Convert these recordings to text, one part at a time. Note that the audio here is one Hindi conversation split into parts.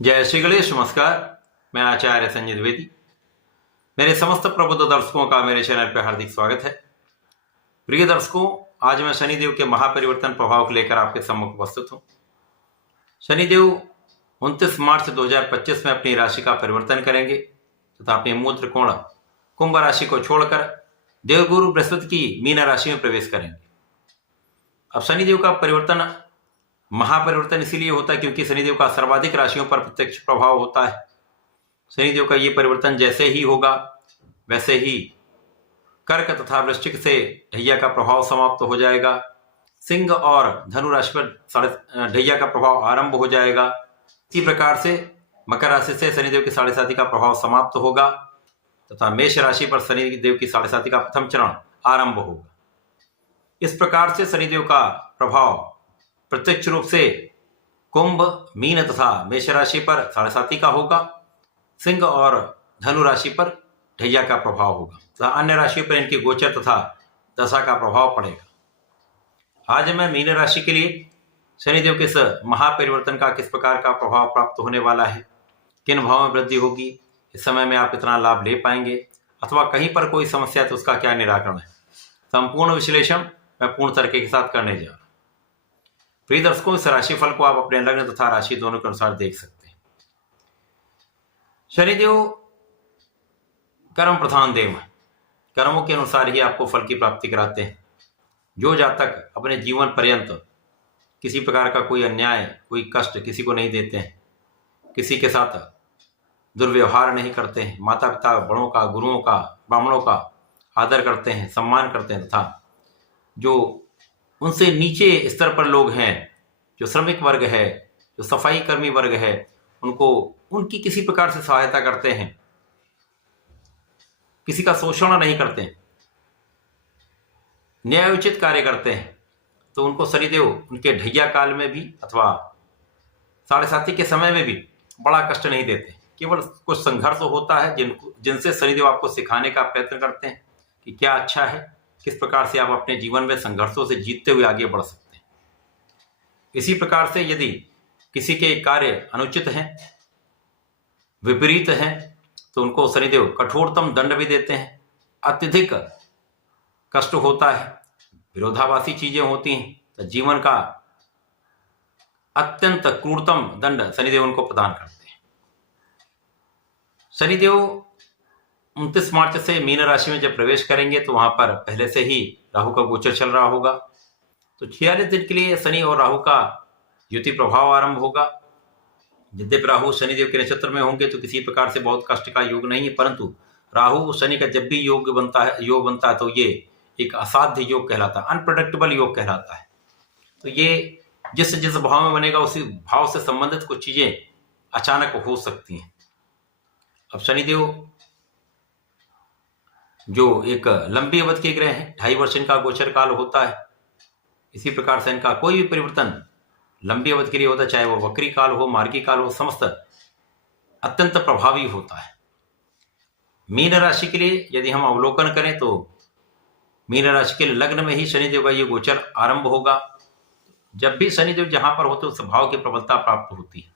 जय श्री गणेश। नमस्कार। मैं आचार्य संजय द्विवेदी। मेरे समस्त प्रबुद्ध दर्शकों का मेरे चैनल पर हार्दिक स्वागत है। प्रिय दर्शकों, आज मैं शनिदेव के महापरिवर्तन प्रभाव को लेकर आपके सम्मुख उपस्थित हूँ। शनिदेव 29 मार्च 2025 में अपनी राशि का परिवर्तन करेंगे तथा अपने मूल त्रिकोण कुंभ राशि को छोड़कर देवगुरु बृहस्पति की मीन राशि में प्रवेश करेंगे। अब शनिदेव का परिवर्तन महापरिवर्तन इसीलिए होता है क्योंकि शनिदेव का सर्वाधिक राशियों पर प्रत्यक्ष प्रभाव होता है। शनिदेव का ये परिवर्तन जैसे ही होगा वैसे ही कर्क तथा वृश्चिक से ढैया का प्रभाव समाप्त हो जाएगा। सिंह और धनु राशि पर ढैया का प्रभाव आरंभ हो जाएगा। इसी प्रकार से मकर राशि से शनिदेव की 7.5 का प्रभाव समाप्त होगा तथा मेष राशि पर शनिदेव की 7.5 का प्रथम चरण आरंभ होगा। इस प्रकार से शनिदेव का प्रभाव प्रत्यक्ष रूप से कुंभ, मीन तथा मेष राशि पर 7.5 का होगा। सिंह और धनु राशि पर ढैया का प्रभाव होगा तथा अन्य राशियों पर इनकी गोचर तथा दशा का प्रभाव पड़ेगा। आज मैं मीन राशि के लिए शनिदेव के इस महापरिवर्तन का किस प्रकार का प्रभाव प्राप्त होने वाला है, किन भाव में वृद्धि होगी, इस समय में आप इतना लाभ ले पाएंगे अथवा कहीं पर कोई समस्या है तो उसका क्या निराकरण है, संपूर्ण विश्लेषण मैं पूर्ण तरीके के साथ करने जा रहा हूं। प्रिय दर्शकों, इस राशिफल को आप अपने लग्न तथा राशि दोनों के अनुसार देख सकते हैं। शनिदेव कर्म प्रधान देव है। कर्मों के अनुसार ही आपको फल की प्राप्ति कराते हैं। जो जातक अपने जीवन पर्यंत किसी प्रकार का कोई अन्याय, कोई कष्ट किसी को नहीं देते हैं, किसी के साथ दुर्व्यवहार नहीं करते हैं, माता पिता, बड़ों का, गुरुओं का, ब्राह्मणों का आदर करते हैं, सम्मान करते हैं तथा जो उनसे नीचे स्तर पर लोग हैं, जो श्रमिक वर्ग है, जो सफाई कर्मी वर्ग है, उनको उनकी किसी प्रकार से सहायता करते हैं, किसी का शोषण नहीं करते हैं, न्यायोचित कार्य करते हैं, तो उनको शनिदेव उनके ढैया काल में भी अथवा 7.5 के समय में भी बड़ा कष्ट नहीं देते। केवल कुछ संघर्ष होता है जिनसे शनिदेव आपको सिखाने का प्रयत्न करते हैं कि क्या अच्छा है, किस प्रकार से आप अपने जीवन में संघर्षों से जीतते हुए आगे बढ़ सकते हैं। इसी प्रकार से यदि किसी के कार्य अनुचित हैं, विपरीत हैं, तो उनको शनिदेव कठोरतम दंड भी देते हैं। अत्यधिक कष्ट होता है, विरोधाभासी चीजें होती हैं, तो जीवन का अत्यंत क्रूरतम दंड शनिदेव उनको प्रदान करते हैं। शनिदेव 29 मार्च से मीन राशि में जब प्रवेश करेंगे तो वहां पर पहले से ही राहु का गोचर चल रहा होगा, तो 46 दिन के लिए शनि और राहु का युति प्रभाव आरंभ होगा। यद्यपि राहु शनिदेव के नक्षत्र में होंगे तो किसी प्रकार से बहुत कष्ट का योग नहीं है, परंतु राहु शनि का जब भी योग बनता है तो ये एक असाध्य योग कहलाता है, अनप्रेडिक्टेबल योग कहलाता है। तो ये जिस जिस भाव में बनेगा उसी भाव से संबंधित कुछ चीजें अचानक हो सकती हैं। अब शनिदेव जो एक लंबी अवधि के ग्रह हैं, 2.5 वर्ष इनका गोचर काल होता है। इसी प्रकार से इनका कोई भी परिवर्तन लंबी अवधि के लिए होता है, चाहे वो वक्री काल हो, मार्गी काल हो, समस्त अत्यंत प्रभावी होता है। मीन राशि के लिए यदि हम अवलोकन करें तो मीन राशि के लग्न में ही शनिदेव का ये गोचर आरंभ होगा। जब भी शनिदेव जहां पर होते उस भाव की प्रबलता प्राप्त होती है।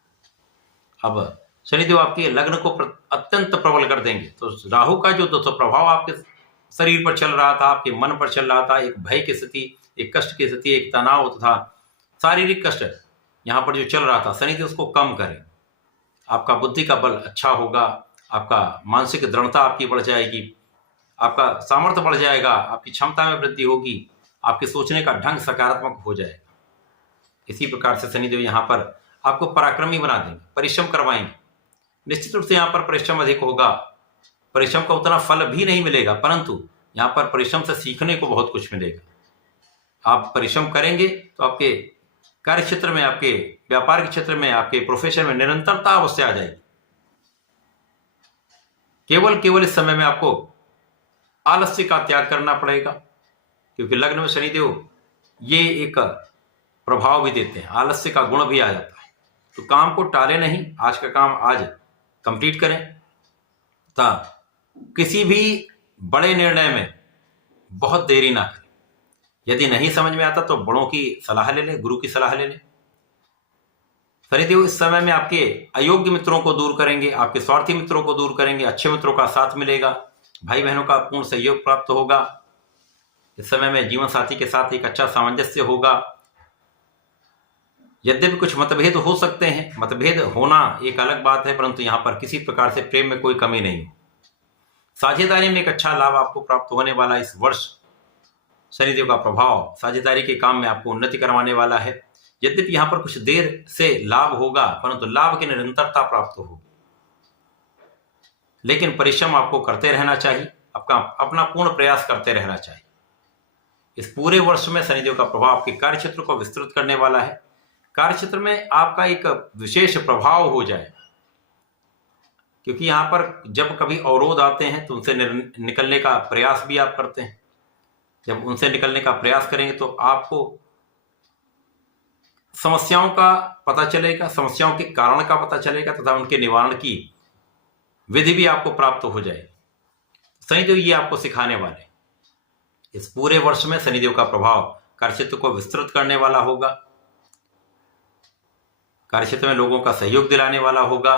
अब शनिदेव आपके लग्न को अत्यंत प्रबल कर देंगे, तो राहु का जो प्रभाव आपके शरीर पर चल रहा था, आपके मन पर चल रहा था, एक भय की स्थिति, एक कष्ट की स्थिति, एक तनाव तथा शारीरिक कष्ट यहाँ पर जो चल रहा था, शनिदेव उसको कम करें। आपका बुद्धि का बल अच्छा होगा, आपका मानसिक दृढ़ता आपकी बढ़ जाएगी, आपका सामर्थ्य बढ़ जाएगा, आपकी क्षमता में वृद्धि होगी, आपके सोचने का ढंग सकारात्मक हो जाएगा। इसी प्रकार से शनिदेव यहाँ पर आपको पराक्रमी बना देंगे, परिश्रम करवाएंगे। निश्चित रूप से यहाँ पर परिश्रम अधिक होगा, परिश्रम का उतना फल भी नहीं मिलेगा, परंतु यहाँ पर परिश्रम से सीखने को बहुत कुछ मिलेगा। आप परिश्रम करेंगे तो आपके कार्य क्षेत्र में, आपके व्यापार के क्षेत्र में, आपके प्रोफेशन में निरंतरता अवश्य आ जाएगी। केवल इस समय में आपको आलस्य का त्याग करना पड़ेगा, क्योंकि लग्न में शनिदेव ये एक प्रभाव भी देते हैं, आलस्य का गुण भी आ जाता है। तो काम को टाले नहीं, आज का काम आज कंप्लीट करें। तो किसी भी बड़े निर्णय में बहुत देरी ना करें। यदि नहीं समझ में आता तो बड़ों की सलाह ले लें, गुरु की सलाह ले लें। शनिदेव इस समय में आपके अयोग्य मित्रों को दूर करेंगे, आपके स्वार्थी मित्रों को दूर करेंगे, अच्छे मित्रों का साथ मिलेगा, भाई बहनों का पूर्ण सहयोग प्राप्त होगा। इस समय में जीवन साथी के साथ एक अच्छा सामंजस्य होगा। यद्यपि कुछ मतभेद हो सकते हैं, मतभेद होना एक अलग बात है, परंतु यहाँ पर किसी प्रकार से प्रेम में कोई कमी नहीं हो। साझेदारी में एक अच्छा लाभ आपको प्राप्त होने वाला इस वर्ष शनिदेव का प्रभाव साझेदारी के काम में आपको उन्नति करवाने वाला है। यद्यपि यहाँ पर कुछ देर से लाभ होगा, परंतु लाभ की निरंतरता प्राप्त होगी। लेकिन परिश्रम आपको करते रहना चाहिए, अपना पूर्ण प्रयास करते रहना चाहिए। इस पूरे वर्ष में शनिदेव का प्रभाव आपके कार्य क्षेत्र को विस्तृत करने वाला है। कार्य क्षेत्र में आपका एक विशेष प्रभाव हो जाए, क्योंकि यहाँ पर जब कभी अवरोध आते हैं तो उनसे निकलने का प्रयास भी आप करते हैं। जब उनसे निकलने का प्रयास करेंगे तो आपको समस्याओं का पता चलेगा, समस्याओं के कारण का पता चलेगा तथा उनके निवारण की विधि भी आपको प्राप्त हो जाएगी। शनिदेव ये आपको सिखाने वाले। इस पूरे वर्ष में शनिदेव का प्रभाव कार्यक्षेत्र को विस्तृत करने वाला होगा, कार्यक्षेत्र में लोगों का सहयोग दिलाने वाला होगा।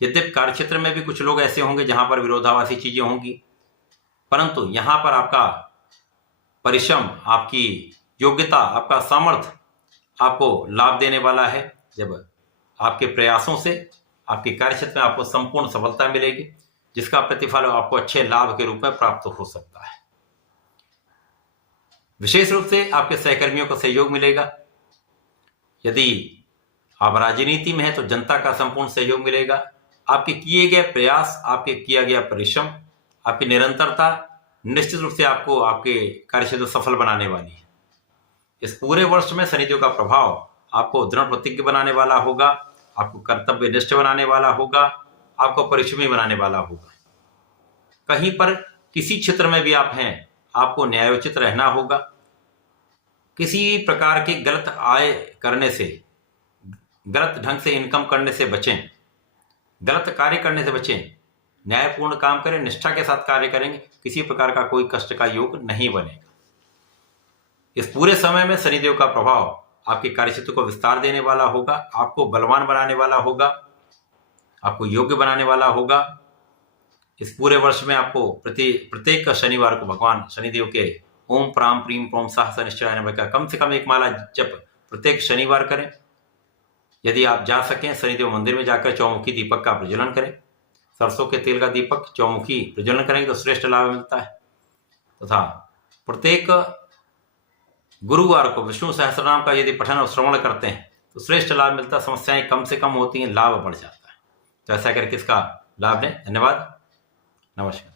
यद्यपि कार्यक्षेत्र में भी कुछ लोग ऐसे होंगे जहां पर विरोधाभासी चीजें होंगी, परंतु यहां पर आपका परिश्रम, आपकी योग्यता, आपका सामर्थ्य आपको लाभ देने वाला है। जब आपके प्रयासों से आपके कार्यक्षेत्र में आपको संपूर्ण सफलता मिलेगी, जिसका प्रतिफल आपको अच्छे लाभ के रूप में प्राप्त हो सकता है। विशेष रूप से आपके सहकर्मियों का सहयोग मिलेगा। यदि आप राजनीति में हैं तो जनता का संपूर्ण सहयोग मिलेगा। आपके किए गए प्रयास, आपके किया गया परिश्रम, आपकी निरंतरता निश्चित रूप से आपको आपके कार्यक्षेत्र सफल बनाने वाली है। इस पूरे वर्ष में शनिदेव का प्रभाव आपको दृढ़ प्रतिज्ञ बनाने वाला होगा, आपको कर्तव्यनिष्ठ बनाने वाला होगा, आपको परिश्रमी बनाने वाला होगा। कहीं पर किसी क्षेत्र में भी आप हैं, आपको न्यायोचित रहना होगा। किसी प्रकार के गलत आय करने से, गलत ढंग से इनकम करने से बचें, गलत कार्य करने से बचें, न्यायपूर्ण काम करें, निष्ठा के साथ कार्य करेंगे, किसी प्रकार का कोई कष्ट का योग नहीं बनेगा। इस पूरे समय में शनिदेव का प्रभाव आपके कार्यक्षेत्र को विस्तार देने वाला होगा, आपको बलवान बनाने वाला होगा, आपको योग्य बनाने वाला होगा। इस पूरे वर्ष में आपको प्रत्येक शनिवार को भगवान शनिदेव के ओम प्राम प्रीम प्रोम साह शनिश्चराय नमः का कम से कम एक माला जप प्रत्येक शनिवार करें। यदि आप जा सकें शनिदेव मंदिर में जाकर चौमुखी दीपक का प्रज्वलन करें। सरसों के तेल का दीपक चौमुखी प्रज्वलन करेंगे तो श्रेष्ठ लाभ मिलता है। तथा प्रत्येक गुरुवार को विष्णु सहस्रनाम का यदि पठन और श्रवण करते हैं तो श्रेष्ठ लाभ मिलता है, समस्याएं कम से कम होती हैं, लाभ बढ़ जाता है। तो ऐसा करके इसका लाभ लें। धन्यवाद, नमस्कार।